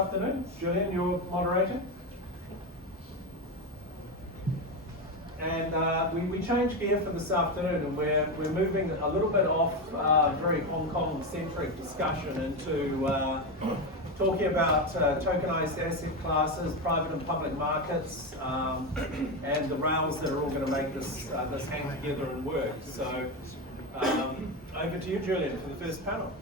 Afternoon, Julien, your moderator. And we changed gear for this afternoon, and we're moving a little bit off very Hong Kong-centric discussion into talking about tokenized asset classes, private and public markets, and the rails that are all going to make this hang together and work. So over to you, Julien, for the first panel.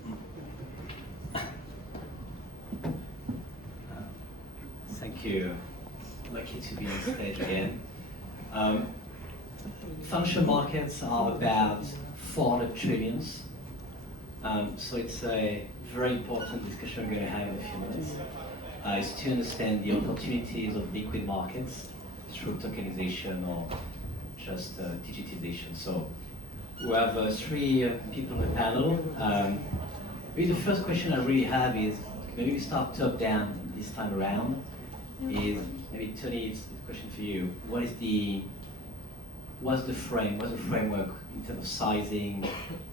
Thank you. Lucky to be on stage again. Function markets are about 400 trillions. So it's a very important discussion we're going to have in a few minutes. Is to understand the opportunities of liquid markets through tokenization or just digitization. So we have three people on the panel. Maybe the first question I really have is, maybe we start top down this time around. Is maybe Tony, it's a question for you. What's the framework in terms of sizing,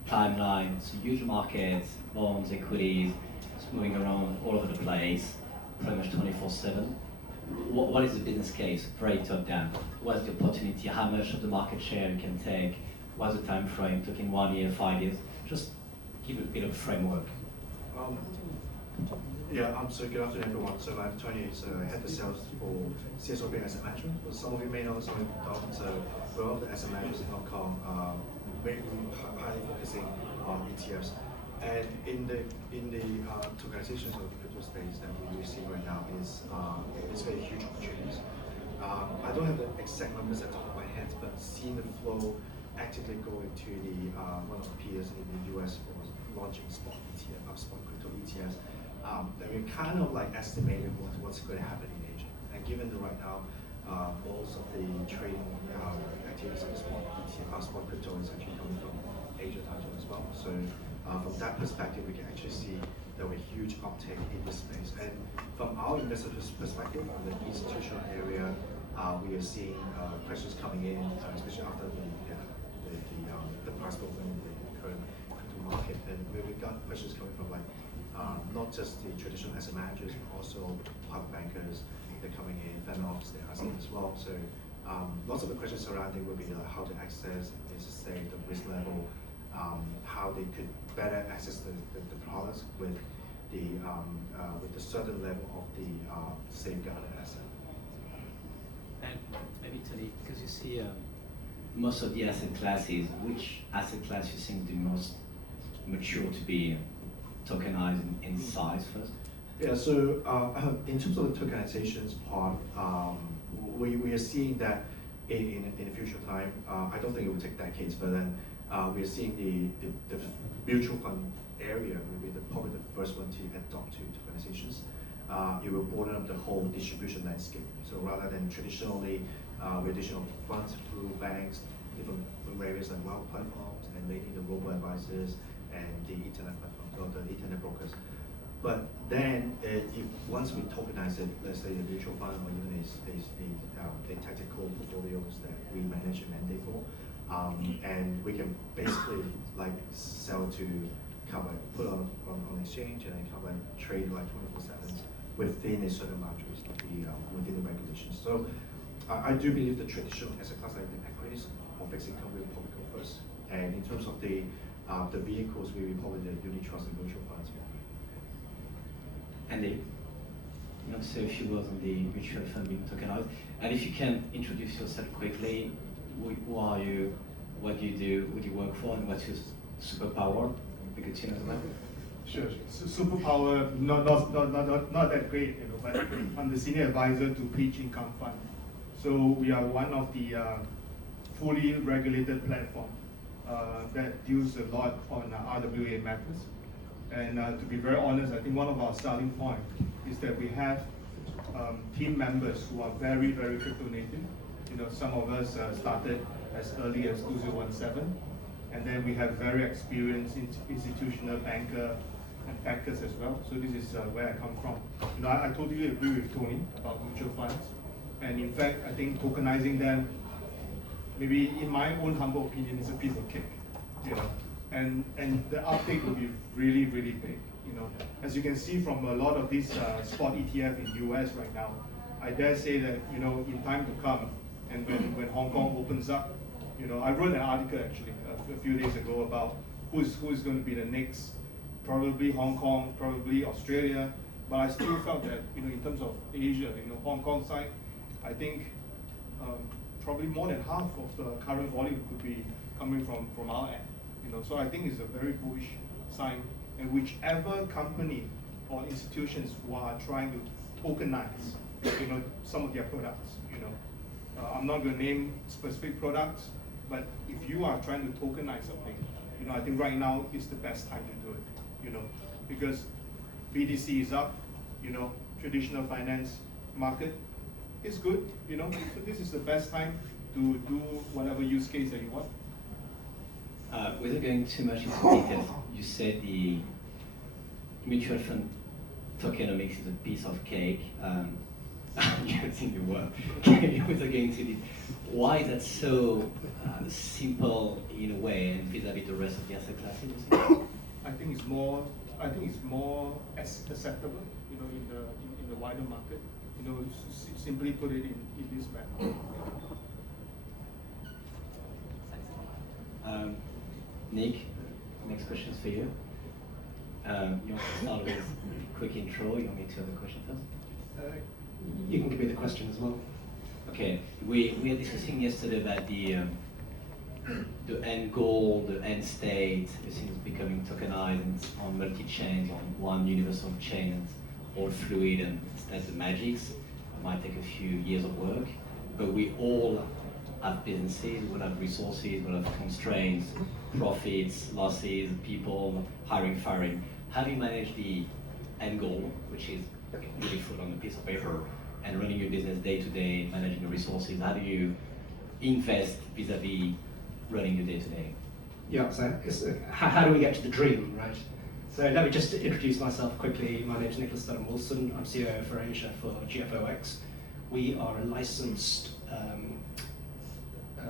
timeline? It's a huge market, bonds, equities, it's moving around all over the place, pretty much 24/7. What is the business case? Very top down. What's the opportunity? How much of the market share you can take? What's the time frame? Talking 1 year, 5 years? Just give a bit of framework. So good afternoon, everyone. So I'm Tony, so I head the sales for CSOP Asset Management. Well, some of you may know, some of you don't. So we're one of the asset managers in Hong Kong, very highly focusing on ETFs. And in the tokenizations of the crypto space that we see right now is very huge opportunities. I don't have the exact numbers at the top of my head, but seeing the flow actively go into the one of the peers in the US for launching spot ETF, spot crypto ETFs. Then we kind of like estimated what's going to happen in Asia. And given that right now, most of the trading activities of spot crypto is actually coming from Asia time zone as well. So from that perspective, we can actually see there were huge uptake in this space. And from our investors' perspective, on the institutional area, we are seeing questions coming in, especially after the price movement in the current crypto market. And we've got questions coming from like not just the traditional asset managers, but also private bankers. They're coming in, family office, they're asking as well. So lots of the questions surrounding will be how to access, is to say the risk level, how they could better access the products with the certain level of the safeguarded asset. And maybe Tony, because you see most of the asset classes, which asset class you think the most mature to be tokenized in size first? Yeah, so in terms of the tokenizations part, we are seeing that in the future time, I don't think it will take decades, but then we are seeing the mutual fund area will be probably the first one to adopt to tokenizations. It will broaden up the whole distribution landscape. So rather than traditionally additional funds through banks, different areas like wealth platforms, and maybe the robo-advisors and the internet platforms or the internet brokers. But then, if once we tokenize it, let's say a mutual fund or even a tactical portfolios that we manage a mandate for, and we can basically like sell to cover, put on exchange and then cover trade like 24/7 within a certain boundaries of within the regulations. So I do believe the traditional asset class like the equities or fixed income will probably go first. And in terms of the vehicles, we will probably the unit trust and mutual funds. Andy, you want to say a few words on the mutual fund being tokenized? And if you can introduce yourself quickly, who are you, what do you do, who do you work for, and what's your superpower? We could see as well. Sure. Superpower, not that great, but I'm the senior advisor to Peach Income Fund. So we are one of the fully regulated platform that deals a lot on RWA matters. And to be very honest, I think one of our starting point is that we have team members who are very, very crypto native. Some of us started as early as 2017, and then we have very experienced institutional banker and bankers as well. So this is where I come from. I totally agree with Tony about mutual funds, and in fact, I think tokenizing them, maybe in my own humble opinion, is a piece of cake. And the uptake will be really, really big. As you can see from a lot of these spot ETF in US right now, I dare say that in time to come, and when Hong Kong opens up, I wrote an article actually a few days ago about who's going to be the next, probably Hong Kong, probably Australia, but I still felt that in terms of Asia, Hong Kong side, I think probably more than half of the current volume could be coming from our end. So I think it's a very bullish sign, and whichever company or institutions who are trying to tokenize some of their products, I'm not going to name specific products, but if you are trying to tokenize something, I think right now is the best time to do it, because BTC is up, traditional finance market is good, so this is the best time to do whatever use case that you want. Without going too much into details, you said the mutual fund tokenomics is a piece of cake. I'm using the word. Without going into it, why is that so simple in a way, and vis-a-vis the rest of the asset classes? I think it's more acceptable, in the wider market. Simply put it in this manner. Nick, next question's for you. You want to start with a quick intro? You want me to have the question first? You can give me the question as well. Okay, we were discussing yesterday about the end goal, the end state. Everything's becoming tokenized and on multi-chains, on one universal chain, and all fluid, and that's the magics. It might take a few years of work, but we all have businesses, we'll have resources, we'll have constraints, profits, losses, people, hiring, firing. How do you manage the end goal, which is beautiful on a piece of paper, and running your business day to day, managing your resources? How do you invest vis-a-vis running your day to day? Yeah, so how do we get to the dream, right? So let me just introduce myself quickly. My name is Nicholas Dunham-Wilson. I'm CEO for Asia for GFO-X. We are a licensed,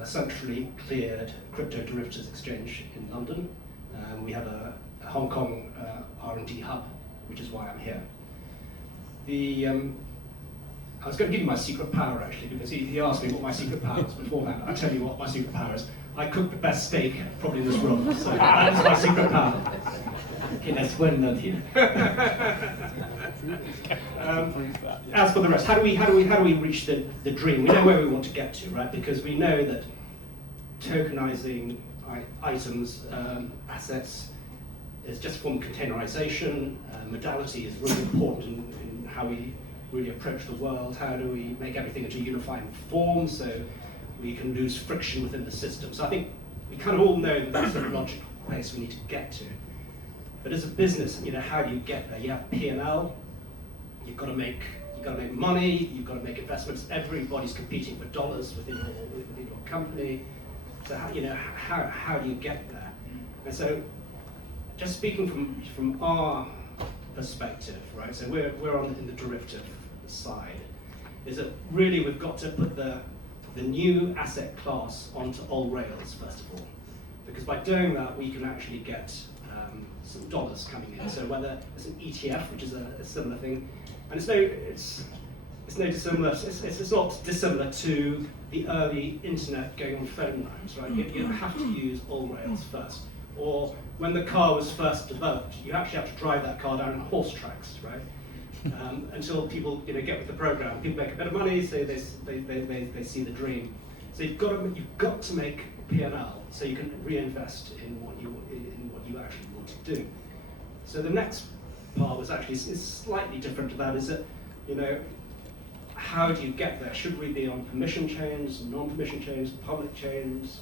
centrally cleared crypto derivatives exchange in London. We have a Hong Kong R&D hub, which is why I'm here. I was going to give you my secret power actually, because he asked me what my secret power was beforehand. I'll tell you what my secret power is. I cook the best steak probably in this room, so that is my secret power. Okay, that's well noted. As for the rest, how do we reach the dream? We know where we want to get to, right? Because we know that tokenizing items, assets, is just a form of containerization. Modality is really important in how we really approach the world. How do we make everything into a unifying form so we can lose friction within the system? So I think we kind of all know that that's the logical place we need to get to. But as a business, how do you get there? You have P&L. You've got to make money. You've got to make investments. Everybody's competing for dollars within your company. So how do you get there? And so, just speaking from our perspective, right? So we're in the derivative side. Is that really we've got to put the new asset class onto old rails first of all, because by doing that we can actually get some dollars coming in. So whether it's an ETF, which is a similar thing, and it's not dissimilar to the early internet going on phone lines, right? You have to use old rails first. Or when the car was first developed, you actually have to drive that car down horse tracks, right? Until people get with the program. People make a bit of money, so they see the dream. So you've got to make P&L so you can reinvest in what you actually want to do. So the next part was actually is slightly different to that. Is that how do you get there? Should we be on permission chains, non-permission chains, public chains,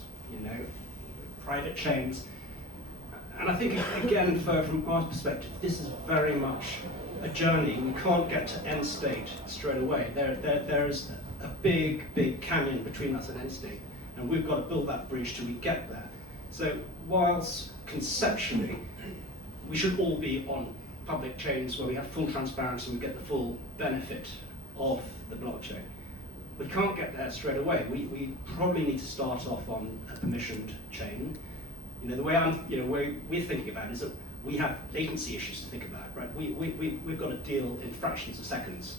private chains? And I think again, from our perspective, this is very much a journey. We can't get to end state straight away. There is a big canyon between us and end state, and we've got to build that bridge till we get there. So whilst conceptually we should all be on public chains where we have full transparency and we get the full benefit of the blockchain, we can't get there straight away. We probably need to start off on a permissioned chain. The way we're thinking about it is that we have latency issues to think about, right? We've got to deal in fractions of seconds.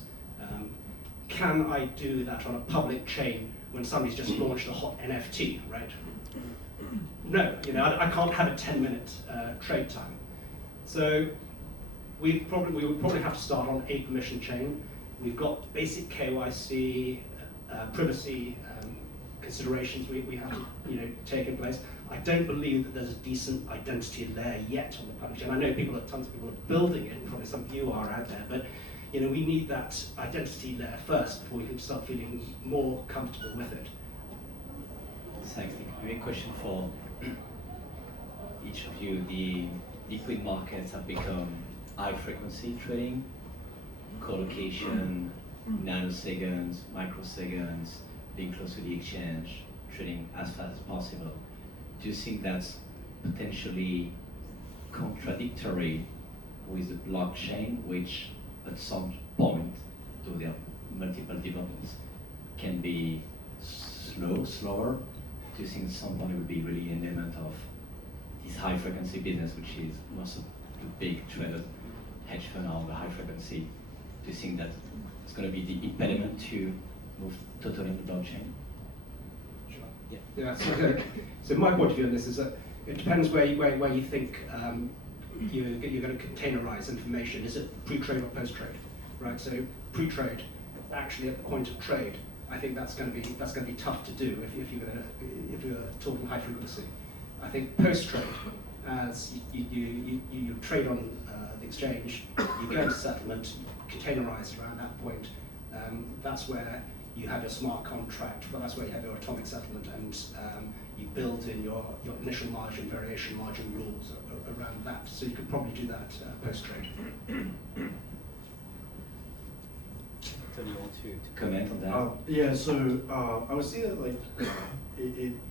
Can I do that on a public chain when somebody's just launched a hot NFT, right? No, I can't have a 10-minute trade time. So we would probably have to start on a permission chain. We've got basic KYC, privacy considerations we have to take in place. I don't believe that there's a decent identity layer yet on the public chain. I know tons of people are building it, probably some of you are out there, but we need that identity layer first before we can start feeling more comfortable with it. Thanks. I have a question for each of you. The liquid markets have become high-frequency trading, collocation, nanoseconds, microseconds, being close to the exchange, trading as fast as possible. Do you think that's potentially contradictory with the blockchain, which at some point, though there are multiple developments, can be slower? Do you think at some point it would be really an element of this high frequency business, which is most of the big traders, hedge fund are on the high frequency? Do you think that it's going to be the impediment to move totally on the blockchain? Sure. Yeah. So my point of view on this is that it depends where you think you're going to containerize information. Is it pre-trade or post-trade, right? So pre-trade, actually at the point of trade, I think that's going to be tough to do if you're talking high frequency. I think post-trade, as you trade on the exchange, you go into settlement, containerized around that point. That's where you have your smart contract, but that's where you have your atomic settlement, and you build in your initial margin, variation margin rules around that. So you could probably do that post-trade. Do you want to comment on that? Yeah, so I would say that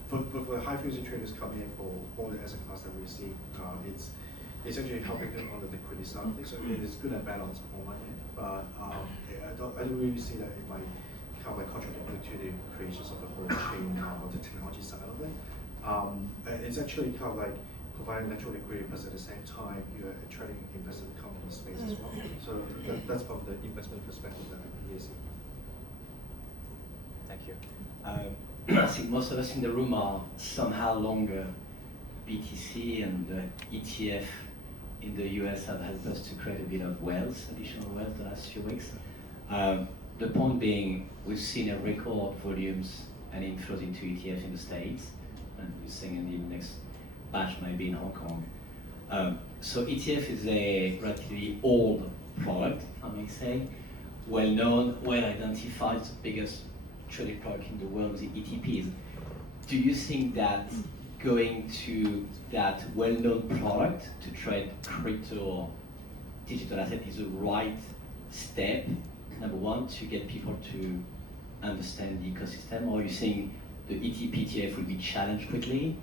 for high frequency traders coming in for all the asset class that we see, it's actually helping them on the liquidity side of things. So it is good and balance on one hand, but I don't really see that it might kind of contribute to the creations of the whole chain or the technology side of it. It's actually kind of providing natural liquidity, but at the same time you're attracting investors to come in the space as well. So that's from the investment perspective that I see. Thank you. I think most of us in the room are somehow longer BTC, and the ETF in the US have helped us to create a bit of wealth, additional wealth the last few weeks. The point being, we've seen a record volumes and inflows into ETF in the States, and we're seeing in the next batch might be in Hong Kong. So ETF is a relatively old product, if I may say, well known, well identified, the biggest trading product in the world, the ETPs. Do you think that going to that well-known product to trade crypto or digital asset is the right step, number one, to get people to understand the ecosystem, or you think the ETP ETF will be challenged quickly?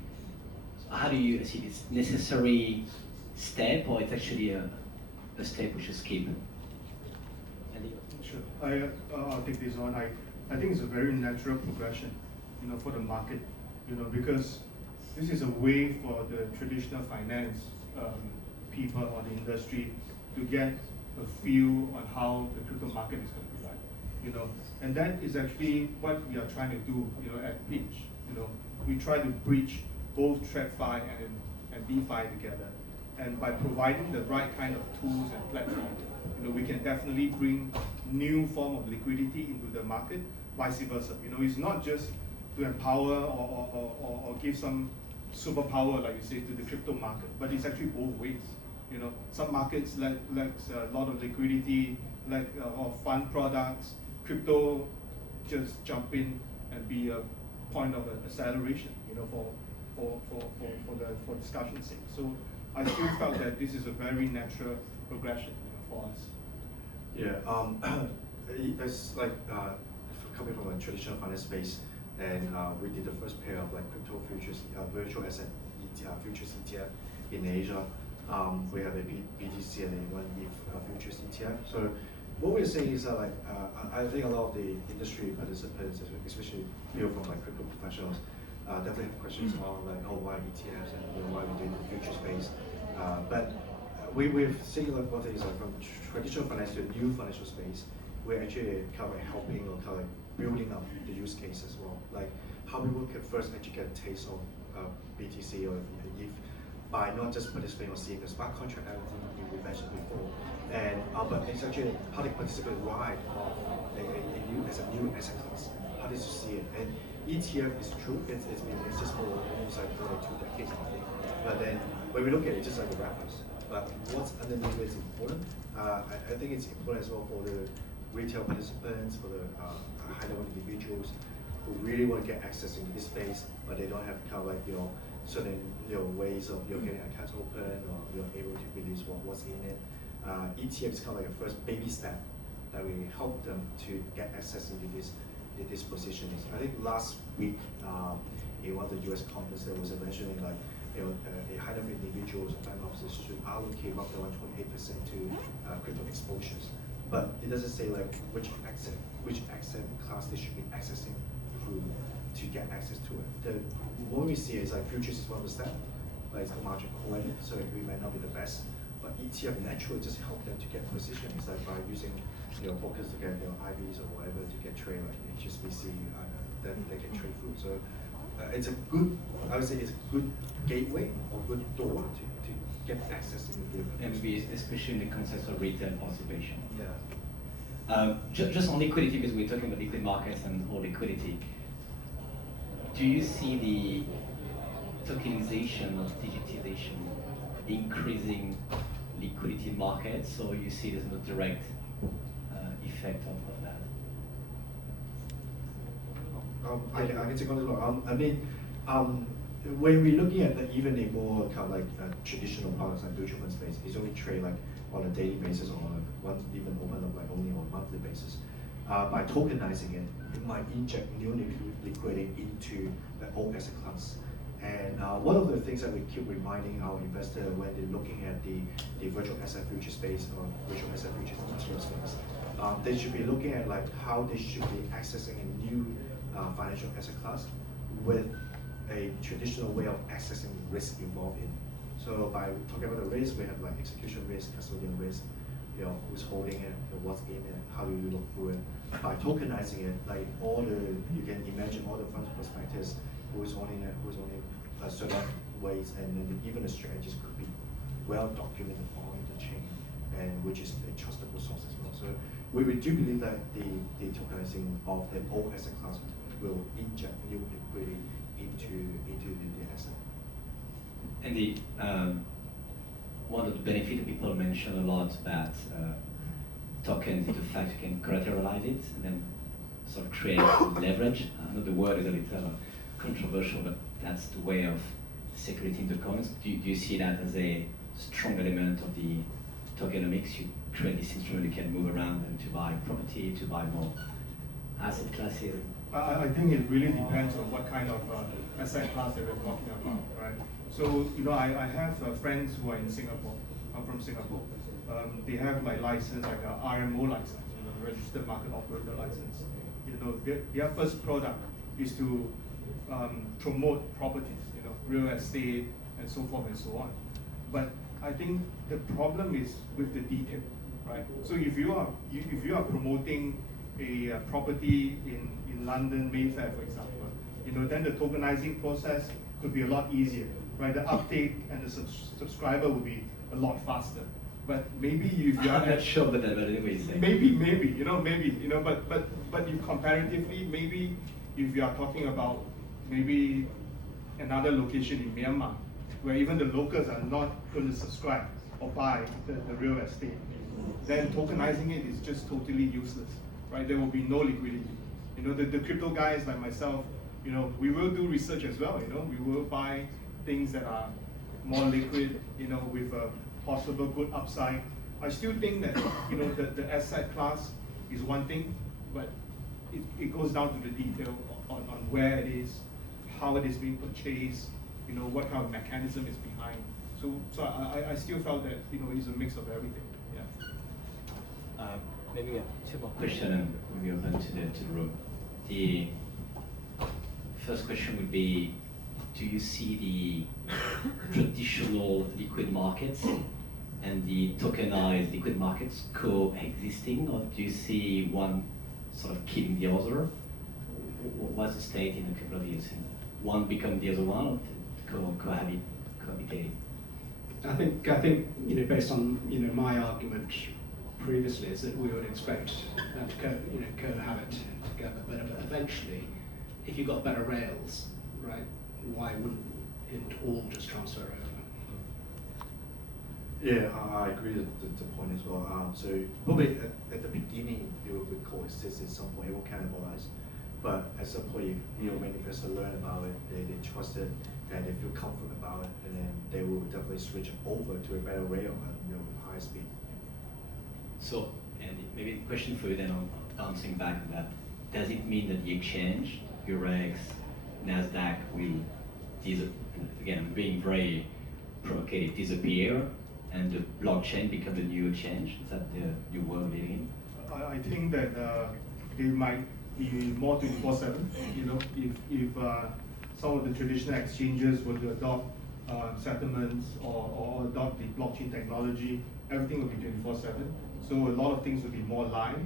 How do you see this necessary step, or it's actually a step we should skip? Andy? Sure. I'll take this on. I think it's a very natural progression, for the market, because this is a way for the traditional finance people or the industry to get a feel on how the crypto market is going to be like, and that is actually what we are trying to do, at Pitch. We try to bridge both TradFi and DeFi together, and by providing the right kind of tools and platforms, we can definitely bring new form of liquidity into the market, vice versa. It's not just to empower or give some superpower, like you say, to the crypto market, but it's actually both ways. Some markets lack a lot of liquidity, or fund products. Crypto just jump in and be a point of acceleration, for discussion's sake. So I still felt that this is a very natural progression, for us. Yeah, it's coming from a traditional finance space, and we did the first pair of crypto futures, virtual asset futures ETF in Asia. We have a BTC and a one ETH futures ETF. So what we're saying is that I think a lot of the industry participants, especially people from crypto professionals, definitely have questions on why ETFs and why we do the future space. But we've seen like what is like from traditional finance to new financial space. We're actually kind of helping or kind of building up the use case as well. Like how people can first actually get a taste of BTC or ETH by not just participating or seeing the smart contract everything we mentioned before, and but it's actually how they participate wide of a new asset class. How did you see it? And ETF is true. It's been exists for almost like 2 decades, I think. But then when we look at it, just like the wrappers. But what's underneath is important. I think it's important as well for the retail participants, for the high-level individuals who really want to get access into this space, but they don't have kind of like certain ways of getting accounts open or you're able to release what's in it. ETF is kind of like a first baby step that we help them to get access into this position. I think last week in one of the US conferences there was a mentioning like a high-level individuals or family officers should allocate roughly around 28% to crypto exposures. But it doesn't say like which asset class they should be accessing through to get access to it. What we see is like futures is one of the steps, but it's a margin call, so we might not be the best. But ETF naturally just help them to get position. It's like by using brokers to get IBs or whatever to get trade like HSBC, then they can trade through. So it's a good, I would say it's a good gateway or good door to get access to the and especially in the context of retail participation. Yeah. Just on liquidity, because we're talking about liquid markets and all liquidity. Do you see the tokenization or digitization increasing liquidity markets, or you see there's no direct effect of that? I can take on as well. I mean, when we're looking at even a more kind of like traditional products like mutual fund space, it's only trade like on a daily basis or even open up like only on a monthly basis. By tokenizing it, it might inject new liquidity into the old asset class. And one of the things that we keep reminding our investor when they're looking at the virtual asset future space or virtual asset futures ETF space, they should be looking at like how they should be accessing a new financial asset class with a traditional way of accessing risk involved in. So by talking about the risk, we have like execution risk, custodian risk, who's holding it, what's in it, how do you look through it. By tokenizing it, like you can imagine all the fund prospectus, who's owning it, who's owning certain ways, and then even the strategies could be well documented on the chain, and which is a trustable source as well. So we do believe that the tokenizing of the old asset class will inject new liquidity into the asset. And one of the benefits that people mention a lot about tokens is the fact you can collateralize it and then sort of create leverage. I know the word is a little controversial, but that's the way of security in the commons. Do you see that as a strong element of the tokenomics? You create this instrument you can move around and to buy property, to buy more asset classes? I think it really depends on what kind of asset class that we're talking about, right? So, I have friends who are in Singapore. I'm from Singapore. They have my license, like a RMO license, registered market operator license. Their first product is to promote properties, real estate and so forth and so on. But I think the problem is with the detail, right? So if you are promoting a property in London, Mayfair, for example, then the tokenizing process could be a lot easier, right? The uptake and the subscriber will be a lot faster. But maybe if you are I'm not sure about that, but anyway, maybe, but if comparatively, maybe if you are talking about maybe another location in Myanmar, where even the locals are not going to subscribe or buy the real estate, then tokenizing it is just totally useless, right? There will be no liquidity. The crypto guys like myself, we will do research as well. We will buy things that are more liquid, with a possible good upside. I still think that the asset class is one thing, but it goes down to the detail on where it is, how it is being purchased, what kind of mechanism is behind. So I still felt that it's a mix of everything. Yeah. Maybe we have two more questions and we'll be open to the room. The first question would be, do you see the traditional liquid markets and the tokenized liquid markets coexisting, or do you see one sort of killing the other? What's the state in a couple of years? One become the other one, or cohabitating? I think based on my argument previously is that we would expect them to cohabit together, but eventually, if you've got better rails, right, why wouldn't it all just transfer over? Yeah, I agree with the point as well. So probably at the beginning, it will coexist at some point, it will cannibalize. But at some point, when investors learn about it, they trust it, and they feel confident about it, and then they will definitely switch over to a better rail at high speed. So, Andy, maybe a question for you then on bouncing back on that. Does it mean that the exchange, Eurex, NASDAQ will again, I'm being very provocative, disappear, and the blockchain become the new exchange? Is that the new world living in? I think that they might be more 24/7. If some of the traditional exchanges were to adopt settlements or adopt the blockchain technology, everything will be 24/7. So a lot of things will be more live.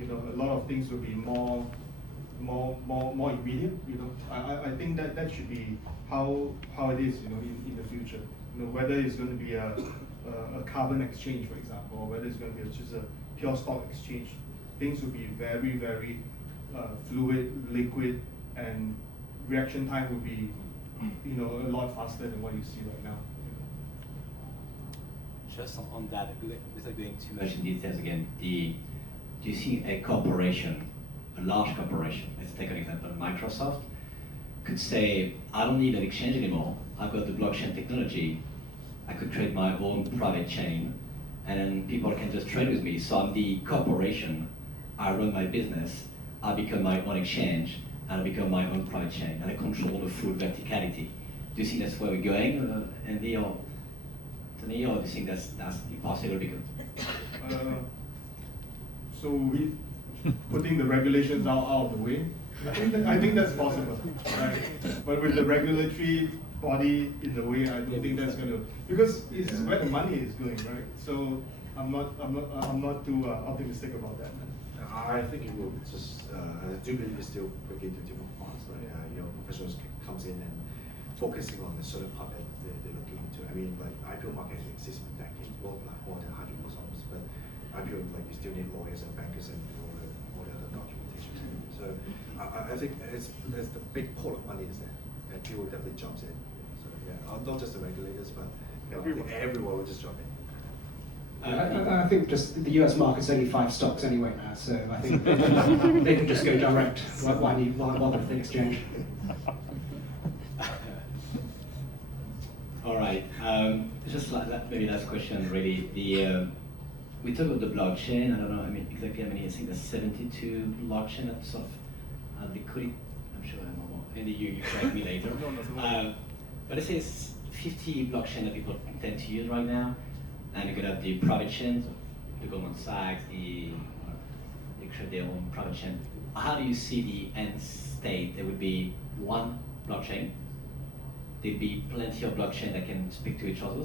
A lot of things will be more immediate. I think that should be how it is. In the future. Whether it's going to be a carbon exchange, for example, or whether it's going to be just a pure stock exchange, things will be very, very fluid, liquid, and reaction time will be, a lot faster than what you see right now. Just on that, without going too much in details again, do you see a corporation, a large corporation, let's take an example, Microsoft, could say, I don't need an exchange anymore, I've got the blockchain technology, I could create my own private chain, and then people can just trade with me. So I'm the corporation, I run my business, I become my own exchange, and I become my own private chain, and I control the full verticality. Do you think that's where we're going, Andy or Tony, or do you think that's impossible because? So we putting the regulations out of the way. I think that's possible, right? But with the regulatory body in the way, I don't think that's going to, because it's where the money is going, right? So I'm not too optimistic about that. I think it will just. I do believe it's still break into different parts. Like professionals comes in and focusing on the certain part that they're looking into. I mean, like IPO market has existed for decades, more than 100 years almost. But IPO, like you still need lawyers and bankers and all the other documentation. So I think it's the big pool of money is there, and people definitely jumps in. So yeah, not just the regulators, but everyone will just jump in. I think just the US market's only 5 stocks anyway now, so I think they can just go direct. Why bother with the exchange? All right. Just maybe last question. Really, we talk about the blockchain. I don't know. I mean, exactly how many? I think there's 72 blockchain that sort of liquidity. I'm sure I'm more. Andy, you correct me later. But let's say it's 50 blockchain that people tend to use right now. And you could have the private chains, the Goldman Sachs, they create their own private chain. How do you see the end state? There would be one blockchain. There'd be plenty of blockchain that can speak to each other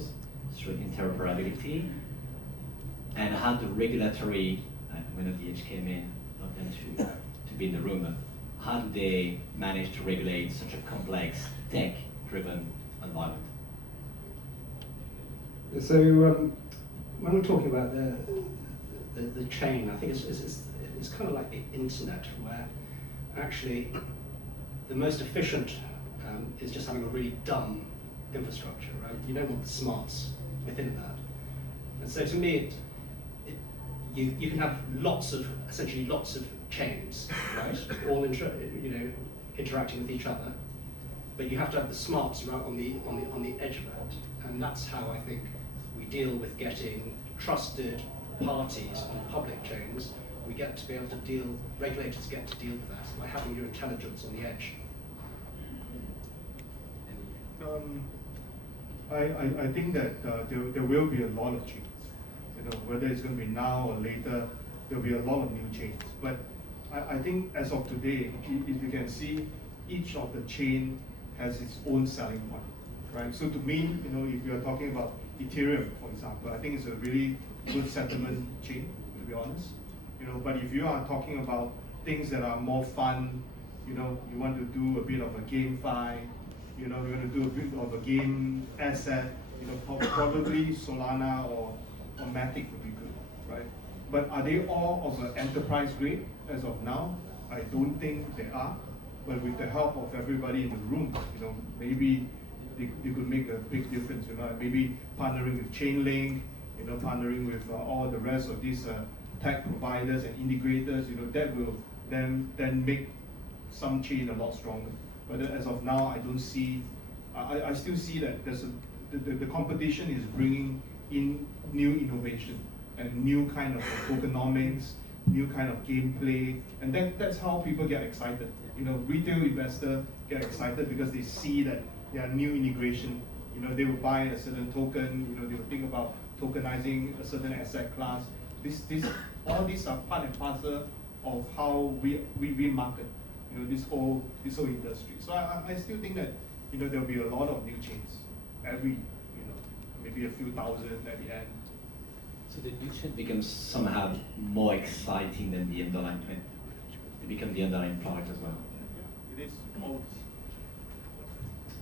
through interoperability. And how the regulatory, when the DH came in, not them to be in the room, but how do they manage to regulate such a complex tech-driven environment? So when we're talking about the chain, I think it's kind of like the internet, where actually the most efficient is just having a really dumb infrastructure, right? You don't want the smarts within that. And so to me, you can have essentially lots of chains, right? All interacting with each other, but you have to have the smarts right on the edge of that, and that's how I think we deal with getting trusted parties on public chains. We get to be able to deal, regulators get to deal with that by having your intelligence on the edge. I think that there will be a lot of chains. Whether it's going to be now or later, there'll be a lot of new chains. But I think as of today, if you can see, each of the chain has its own selling point, right? So to me, if you're talking about Ethereum, for example. I think it's a really good settlement chain, to be honest. But if you are talking about things that are more fun, you want to do a bit of a GameFi, you want to do a bit of a game asset, probably Solana or Matic would be good, right? But are they all of an enterprise grade as of now? I don't think they are. But with the help of everybody in the room, maybe they could make a big difference. Maybe partnering with Chainlink, partnering with all the rest of these tech providers and integrators, that will then make some chain a lot stronger. But as of now, I don't see. I still see that the competition is bringing in new innovation and new kind of tokenomics, new kind of gameplay, and that's how people get excited. Retail investors get excited because they see that there are new integration. They will buy a certain token. They will think about tokenizing a certain asset class. All these are part and parcel of how we market. This whole industry. So I still think that there will be a lot of new chains every maybe a few thousand at the end. So the new chain becomes somehow more exciting than the underlying chain. They become the underlying product as well. It is always.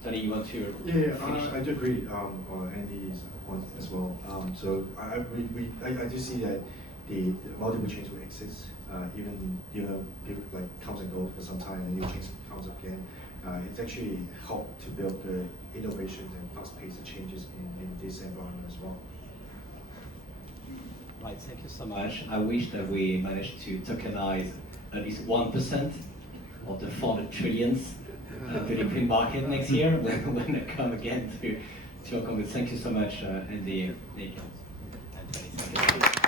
Tony, you want to Yeah, finish? I do agree on Andy's point as well. So I do see that the multiple chains will exist, even people like comes and goes for some time, and new chains comes up again. It's actually helped to build the innovations and fast-paced changes in this environment as well. Right, thank you so much. I wish that we managed to tokenize at least 1% of the 400 trillions to the print market next year when they come again to our conference. Thank you so much, Andy, Nick, and Tony. Thank you.